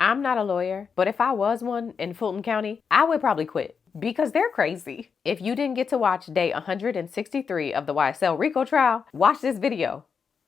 I'm not a lawyer, but if I was one in Fulton County, I would probably quit because they're crazy. If you didn't get to watch day 163 of the YSL RICO trial, watch this video.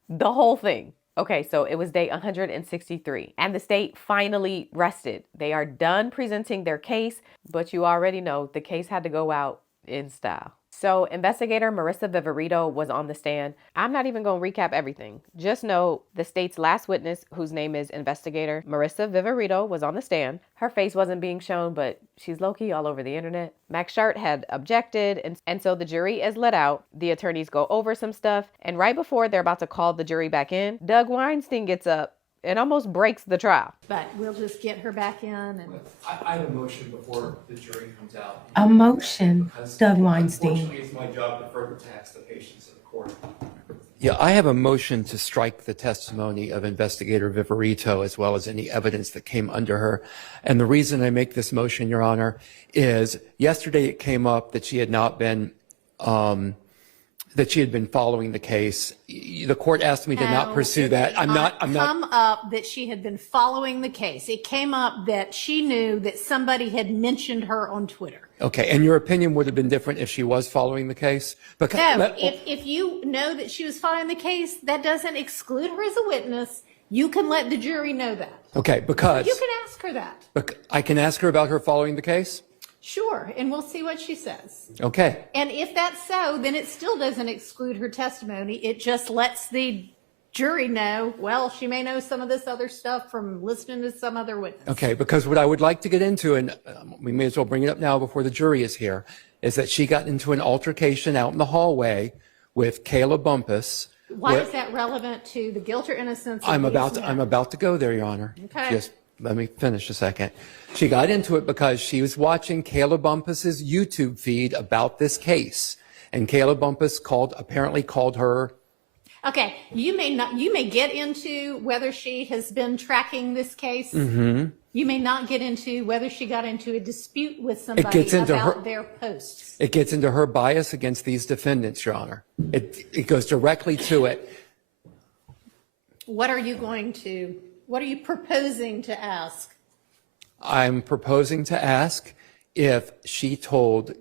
The whole thing. Okay, so it was day 163 and the state finally rested. They are done presenting their case, but you already know the case had to go out in style. So investigator Marissa Viverito was on the stand. I'm not even going to recap everything. Just know the state's last witness, whose name is investigator Marissa Viverito, was on the stand. Her face wasn't being shown, but she's low-key all over the internet. Max Shart had objected, and so the jury is let out. The attorneys go over some stuff, and right before they're about to call the jury back in, Doug Weinstein gets up and almost breaks the trial. But we'll just get her back in. And I have a motion before the jury comes out. A motion, Doug Weinstein. Unfortunately, it's my job to further tax the patience of the court. Yeah, I have a motion to strike the testimony of Investigator Viverito as well as any evidence that came under her. And the reason I make this motion, Your Honor, is yesterday it came up that she had not been following the case. The court asked me to not pursue that. I'm not. Come up that she had been following the case. It came up that she knew that somebody had mentioned her on Twitter. Okay, and your opinion would have been different if she was following the case? Because no, if you know that she was following the case, that doesn't exclude her as a witness. You can let the jury know that. Okay, because you can ask her that. I can ask her about her following the case? Sure, and we'll see what she says. Okay. And if that's so, then it still doesn't exclude her testimony. It just lets the jury know, well, she may know some of this other stuff from listening to some other witness. Okay, because what I would like to get into, and we may as well bring it up now before the jury is here, is that she got into an altercation out in the hallway with Kayla Bumpus. Why is that relevant to the guilt or innocence of I'm about to go there, Your Honor. Okay. Just let me finish a second. She got into it because she was watching Kayla Bumpus's YouTube feed about this case, and Kayla Bumpus apparently called her. Okay, you may get into whether she has been tracking this case. Mm-hmm. You may not get into whether she got into a dispute with somebody about their posts. It gets into her bias against these defendants, Your Honor. It goes directly to it. What are you proposing to ask? I'm proposing to ask if she told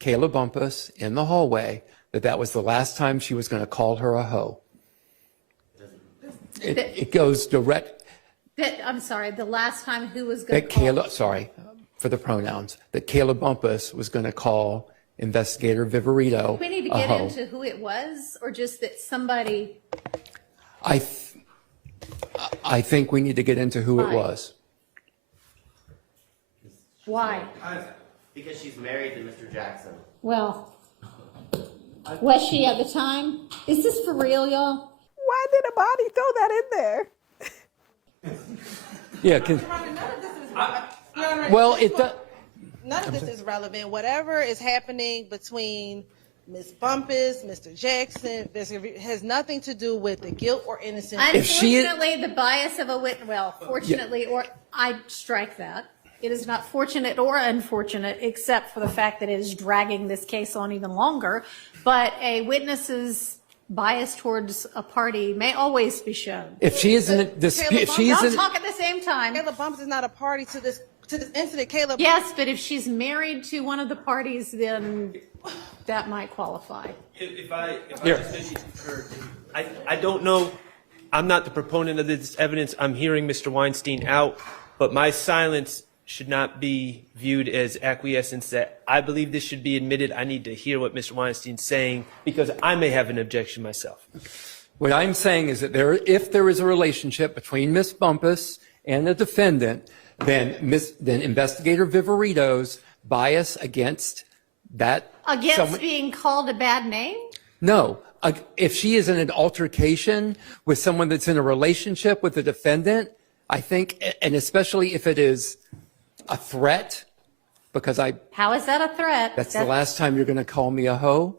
Kayla Bumpus in the hallway that that was the last time she was going to call her a hoe. It goes direct. I'm sorry, the last time who was going to call? Kayla, sorry for the pronouns, that Kayla Bumpus was going to call Investigator Viverito a hoe. Do we need to get into who it was, or just that somebody? I think we need to get into who it was. Why? Because she's married to Mr. Jackson. Well, was she at the time? Is this for real, y'all? Why did a body throw that in there? Yeah. None of this is relevant. Whatever is happening between Ms. Bumpus, Mr. Jackson, this has nothing to do with the guilt or innocence. Unfortunately, the bias of a witness, well, fortunately, or I strike that. It is not fortunate or unfortunate, except for the fact that it is dragging this case on even longer. But a witness's bias towards a party may always be shown. If she is in a dispute, if she is Don't talk at the same time. Kayla Bumpus is not a party to this incident. Kayla. Yes, but if she's married to one of the parties, then that might qualify. If I just maybe concur, I don't know. I'm not the proponent of this evidence. I'm hearing Mr. Weinstein out, but my silence should not be viewed as acquiescence that I believe this should be admitted. I need to hear what Mr. Weinstein's saying because I may have an objection myself. What I'm saying is that if there is a relationship between Ms. Bumpus and the defendant, then Investigator Viverito's bias against that. Against being called a bad name? No. If she is in an altercation with someone that's in a relationship with the defendant, I think, and especially if it is a threat, because How is that a threat? That's the last time you're going to call me a hoe?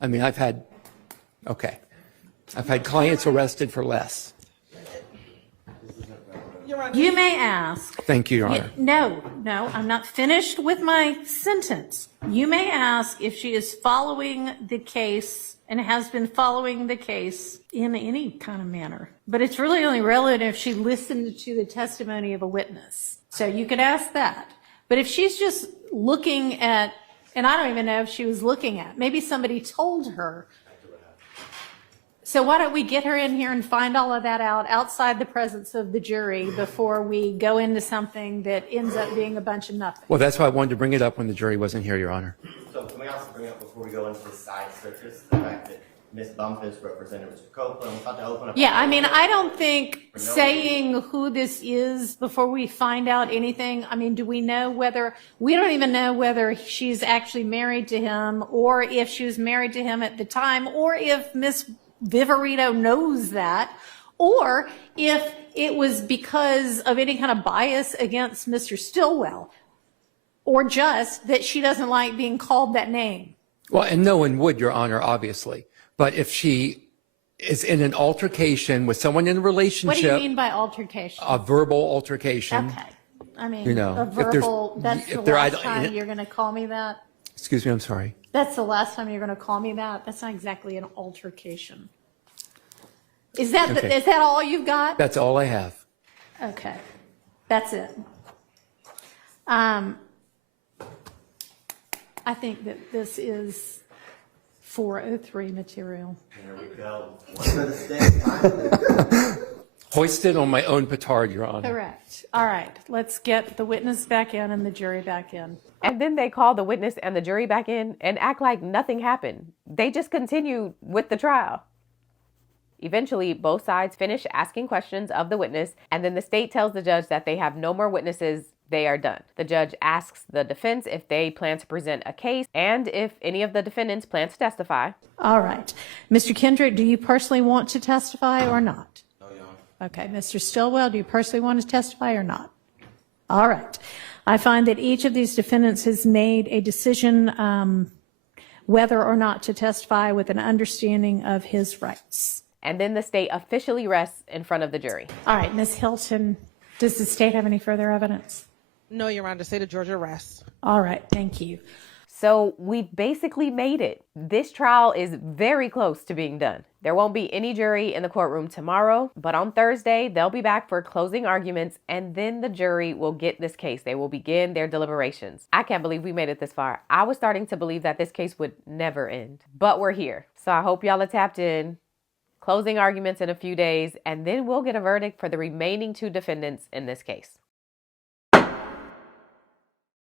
I mean, I've had clients arrested for less. You may ask. Thank you, Your Honor. No, I'm not finished with my sentence. You may ask if she is following the case and has been following the case in any kind of manner. But it's really only relevant if she listened to the testimony of a witness. So you could ask that. But if she's just looking at, and I don't even know if she was looking at, maybe somebody told her. So why don't we get her in here and find all of that out outside the presence of the jury before we go into something that ends up being a bunch of nothing? Well, that's why I wanted to bring it up when the jury wasn't here, Your Honor. So can we also bring up before we go into the side searches, the fact that Ms. Bumpus represented Mr. Copeland, about to open up. Yeah, I mean, I don't think saying who this is before we find out anything, I mean, do we know whether, we don't even know whether she's actually married to him or if she was married to him at the time or if Ms. Viverito knows that or if it was because of any kind of bias against Mr. Stillwell or just that she doesn't like being called that name. Well, and no one would, Your Honor, obviously. But if she is in an altercation with someone in a relationship. What do you mean by altercation? A verbal altercation. Okay. I mean, You know, a if there's- verbal, that's if the there- last time you're going to call me that? Excuse me, I'm sorry. That's the last time you're going to call me that? That's not exactly an altercation. Is that, Okay. is that all you've got? That's all I have. Okay. That's it. I think that this is 403 material. There we go. One for the state, finally. Hoisted on my own petard, Your Honor. Correct. All right. Let's get the witness back in and the jury back in. And then they call the witness and the jury back in and act like nothing happened. They just continued with the trial. Eventually, both sides finish asking questions of the witness, and then the state tells the judge that they have no more witnesses. They are done. The judge asks the defense if they plan to present a case and if any of the defendants plan to testify. All right. Mr. Kendrick, do you personally want to testify or not? No, Your Honor. Okay. Mr. Stillwell, do you personally want to testify or not? All right. I find that each of these defendants has made a decision whether or not to testify with an understanding of his rights. And then the state officially rests in front of the jury. All right. Ms. Hilton, does the state have any further evidence? No, Your Honor, the state of Georgia rests. All right. Thank you. So we basically made it. This trial is very close to being done. There won't be any jury in the courtroom tomorrow, but on Thursday, they'll be back for closing arguments, and then the jury will get this case. They will begin their deliberations. I can't believe we made it this far. I was starting to believe that this case would never end, but we're here. So I hope y'all are tapped in. Closing arguments in a few days, and then we'll get a verdict for the remaining two defendants in this case.